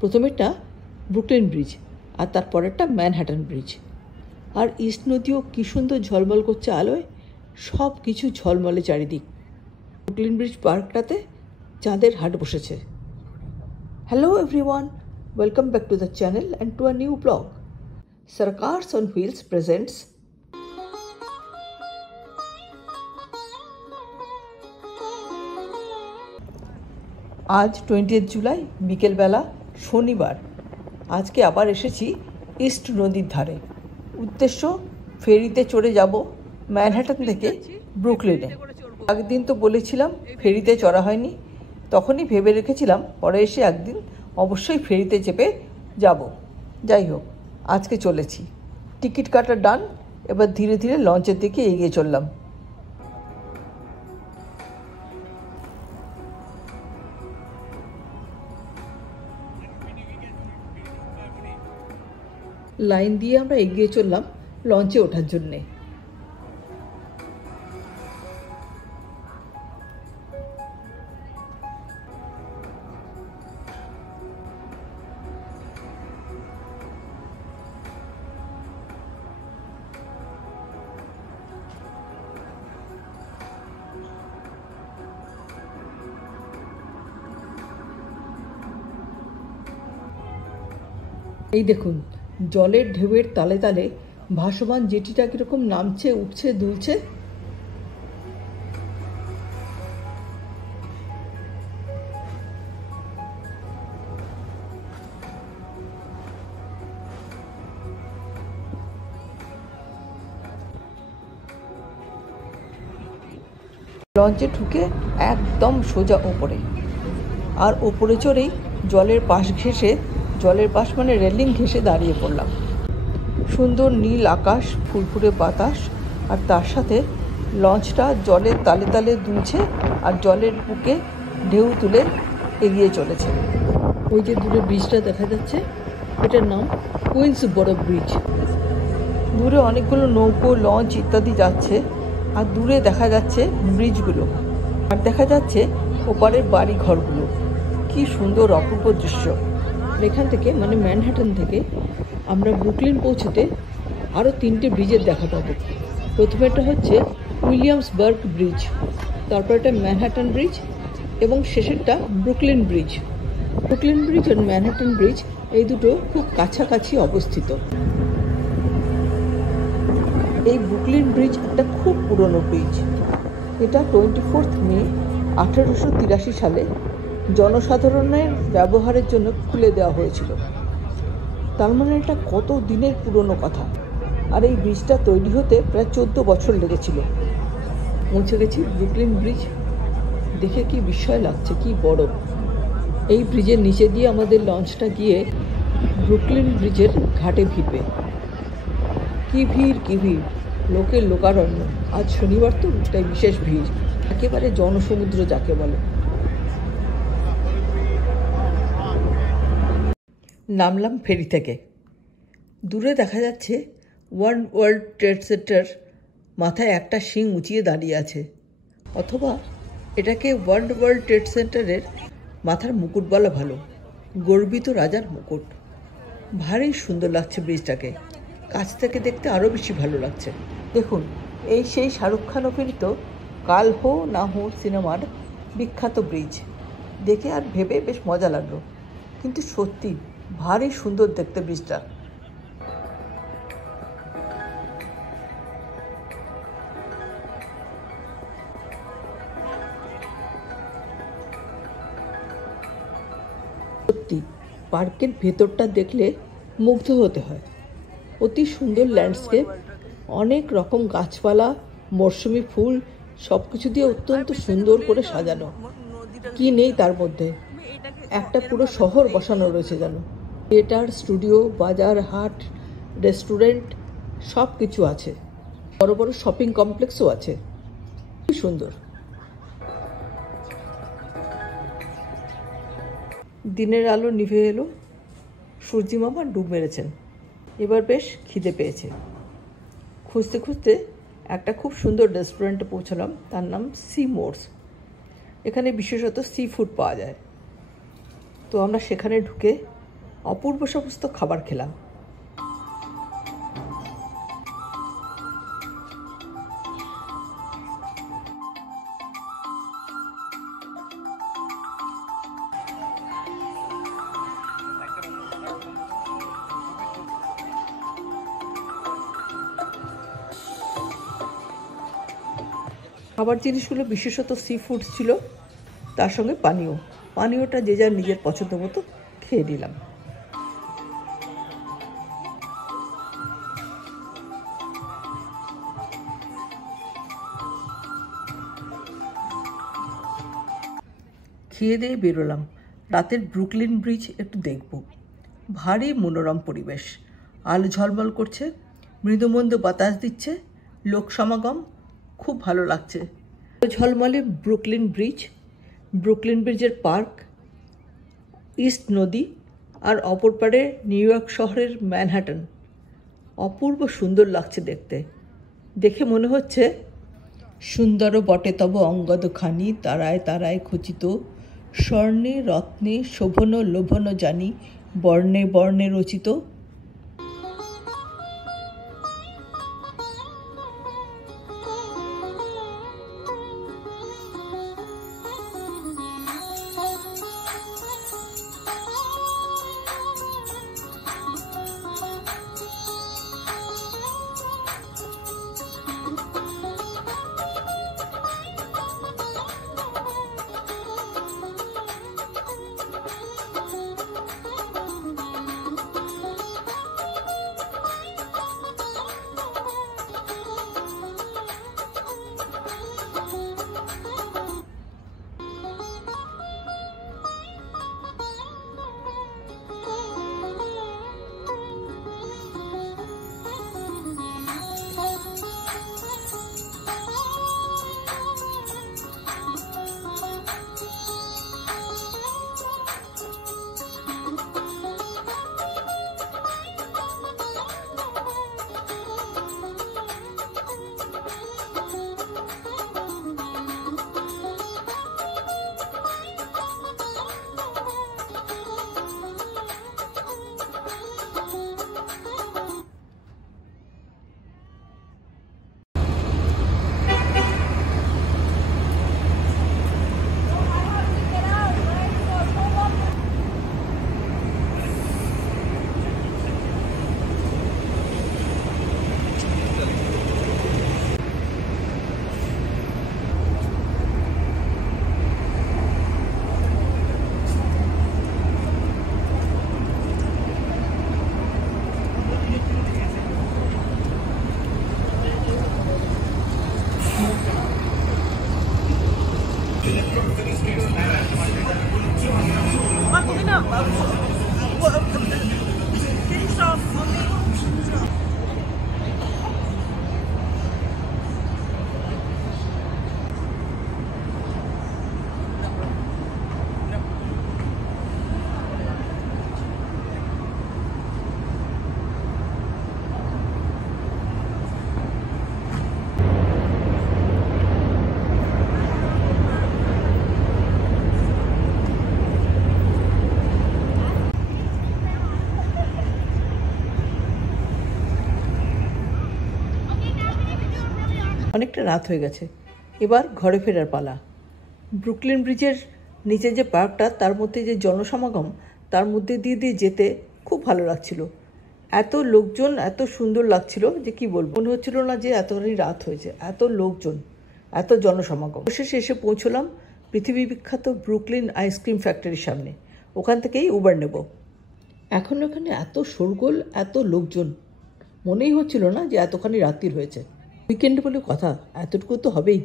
প্রথমেরটা Brooklyn bridge আর তারপরেরটা Manhattan bridge. আর east নদীও কী সুন্দর ঝলমল করছে আলোয়, সব কিছু ঝলমলে চারিদিক। ব্রুকলিন ব্রিজ পার্কটাতে চাঁদের হাট বসেছে। Hello everyone, welcome back to the channel and to a new blog. Sarkars on wheels presents আজ 20 জুলাই বিকেলবেলা শনিবার। আজকে আবার এসেছি ইস্ট নদীর ধারে। উদ্দেশ্য ফেরিতে চড়ে যাব ম্যানহাটন থেকে ব্রুকলিনে। একদিন তো বলেছিলাম ফেরিতে চড়া হয়নি, তখনই ভেবে রেখেছিলাম পরে এসে একদিন অবশ্যই ফেরিতে চেপে যাব। যাই হোক, আজকে চলেছি। টিকিট কাটা ডান, এবার ধীরে ধীরে লঞ্চের দিকে এগিয়ে চললাম। লাইন দিয়ে আমরা এগিয়ে চললাম লঞ্চে ওঠার জন্যে। এই দেখুন, জলের ঢেউয়ের তালে তালে ভাসমান জেটিটা কীরকম নামছে, উঠছে, দুলছে। লঞ্চে ঢুকে একদম সোজা ওপরে, আর ওপরে চড়েই জলের পাশ ঘেঁষে, জলের পাশ মানে রেলিং ঘেঁষে দাঁড়িয়ে পড়লাম। সুন্দর নীল আকাশ, ফুরফুরে বাতাস, আর তার সাথে লঞ্চটা জলের তালে তালে দুলছে আর জলের বুকে ঢেউ তুলে এগিয়ে চলেছে। ওই যে দূরে ব্রিজটা দেখা যাচ্ছে, এটার নাম কুইন্সবরো ব্রিজ। দূরে অনেকগুলো নৌকো, লঞ্চ ইত্যাদি যাচ্ছে, আর দূরে দেখা যাচ্ছে ব্রিজগুলো, আর দেখা যাচ্ছে ওপারের বাড়ি ঘরগুলো। কি সুন্দর অপূর্ব দৃশ্য। এখান থেকে মানে ম্যানহাটন থেকে আমরা ব্রুকলিন পৌঁছতে আরও 3টে ব্রিজের দেখা পাবো। প্রথমেটা হচ্ছে উইলিয়ামসবার্গ ব্রিজ, তারপর একটা ম্যানহাটন ব্রিজ এবং শেষেরটা ব্রুকলিন ব্রিজ। ব্রুকলিন ব্রিজ আর ম্যানহাটন ব্রিজ এই দুটো খুব কাছাকাছি অবস্থিত। এই ব্রুকলিন ব্রিজ একটা খুব পুরনো ব্রিজ। এটা 24 মে 1883 সালে জনসাধারণের ব্যবহারের জন্য খুলে দেওয়া হয়েছিল। তার মানে এটা কত দিনের পুরনো কথা। আর এই ব্রিজটা তৈরি হতে প্রায় 14 বছর লেগেছিল। পৌঁছে গেছি ব্রুকলিন ব্রিজ। দেখে কি বিস্ময় লাগছে, কি বড়। এই ব্রিজের নিচে দিয়ে আমাদের লঞ্চটা গিয়ে ব্রুকলিন ব্রিজের ঘাটে ভিড়বে। কি ভিড়, কি ভিড়, লোকের লোকারণ্য। আজ শনিবার তো, তাই বিশেষ ভিড়, একেবারে জনসমুদ্র যাকে বলে। নামলাম ফেরি থেকে। দূরে দেখা যাচ্ছে ওয়ান ওয়ার্ল্ড ট্রেড সেন্টার, মাথায় একটা শিং উঁচিয়ে দাঁড়িয়ে আছে। অথবা এটাকে ওয়ান ওয়ার্ল্ড ট্রেড সেন্টারের মাথার মুকুট বলা ভালো, গর্বিত রাজার মুকুট। ভারী সুন্দর লাগছে ব্রিজটাকে, কাছ থেকে দেখতে আরও বেশি ভালো লাগছে। দেখুন, এই সেই শাহরুখ খান অভিনীত কাল হো না হো সিনেমার বিখ্যাত ব্রিজ। দেখে আর ভেবে বেশ মজা লাগলো, কিন্তু সত্যি ভারী সুন্দর দেখতে ব্রিজটা। সত্যি পার্কের ভেতরটা দেখলে মুগ্ধ হতে হয়। অতি সুন্দর ল্যান্ডস্কেপ, অনেক রকম গাছপালা, মরশুমি ফুল, সব কিছু দিয়ে অত্যন্ত সুন্দর করে সাজানো। কি নেই তার মধ্যে, একটা পুরো শহর বসানো রয়েছে যেন। থিয়েটার, স্টুডিও, বাজার, হাট, রেস্টুরেন্ট সব কিছু আছে। বড় বড় শপিং কমপ্লেক্সও আছে। কি সুন্দর। দিনের আলো নিভে এলো, সূর্যি মামা ডুব মেরেছেন। এবার বেশ খিদে পেয়েছে। খুঁজতে খুঁজতে একটা খুব সুন্দর রেস্টুরেন্টে পৌঁছলাম, তার নাম সি মোরস। এখানে বিশেষত সি ফুড পাওয়া যায়। তো আমরা সেখানে ঢুকে অপূর্ব সমস্ত খাবার খেলাম। খাবার জিনিসগুলো বিশেষত সি ফুডস ছিল, তার সঙ্গে পানীয়টা যে যার নিজের পছন্দ মতো খেয়ে নিলাম। খেয়ে দিয়ে বেরোলাম। রাতের ব্রুকলিন ব্রিজ একটু দেখব। ভারী মনোরম পরিবেশ, আলো ঝলমল করছে, মৃদুমন্দ বাতাস দিচ্ছে, লোক সমাগম, খুব ভালো লাগছে। ঝলমলে ব্রুকলিন ব্রিজের পার্ক, ইস্ট নদী, আর অপর পারে নিউ ইয়র্ক শহরের ম্যানহাটন। অপূর্ব সুন্দর লাগছে দেখে মনে হচ্ছে সুন্দর বটে তব অঙ্গদখানি, তারায় তারায় খচিত, স্বর্ণে রত্নে শোভন লোভন জানি, বর্ণে বর্ণে রচিত। অনেকটা রাত হয়ে গেছে, এবার ঘরে ফেরার পালা। ব্রুকলিন ব্রিজের নিচে যে পার্কটা, তার মধ্যে যে জনসমাগম, তার মধ্যে দিয়ে যেতে খুব ভালো লাগছিল। এত লোকজন, এত সুন্দর লাগছিল যে কি বলবো, মনে হচ্ছিল না যে এতখানি রাত হয়েছে। এত লোকজন, এত জনসমাগম। অবশেষে এসে পৌঁছলাম পৃথিবী বিখ্যাত ব্রুকলিন আইসক্রিম ফ্যাক্টরির সামনে। ওখান থেকেই উবার নেব। এখন ওখানে এত শোরগোল, এত লোকজন, মনেই হচ্ছিল না যে এতখানি রাত্রির হয়েছে। উইকেন্ড বলে কথা, এতটুকু তো হবেই।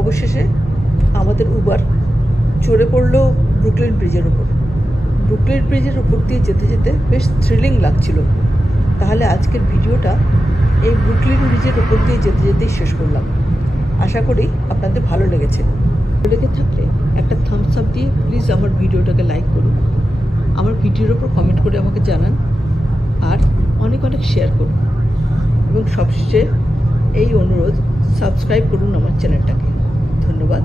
অবশেষে আমাদের উবার চড়ে পড়লো ব্রুকলিন ব্রিজের ওপর। ব্রুকলিন ব্রিজের ওপর দিয়ে যেতে যেতে বেশ থ্রিলিং লাগছিল। তাহলে আজকের ভিডিওটা এই ব্রুকলিন ব্রিজের ওপর দিয়ে যেতে যেতেই শেষ করলাম। আশা করি আপনাদের ভালো লেগেছে। ভালো লেগে থাকলে একটা থামস আপ দিয়ে প্লিজ আমার ভিডিওটাকে লাইক করুন, আমার ভিডিওর ওপর কমেন্ট করে আমাকে জানান, আর অনেক অনেক শেয়ার করুন, এবং সবশেষে এই অনুরোধ, সাবস্ক্রাইব করুন আমার চ্যানেলটাকে। ধন্যবাদ।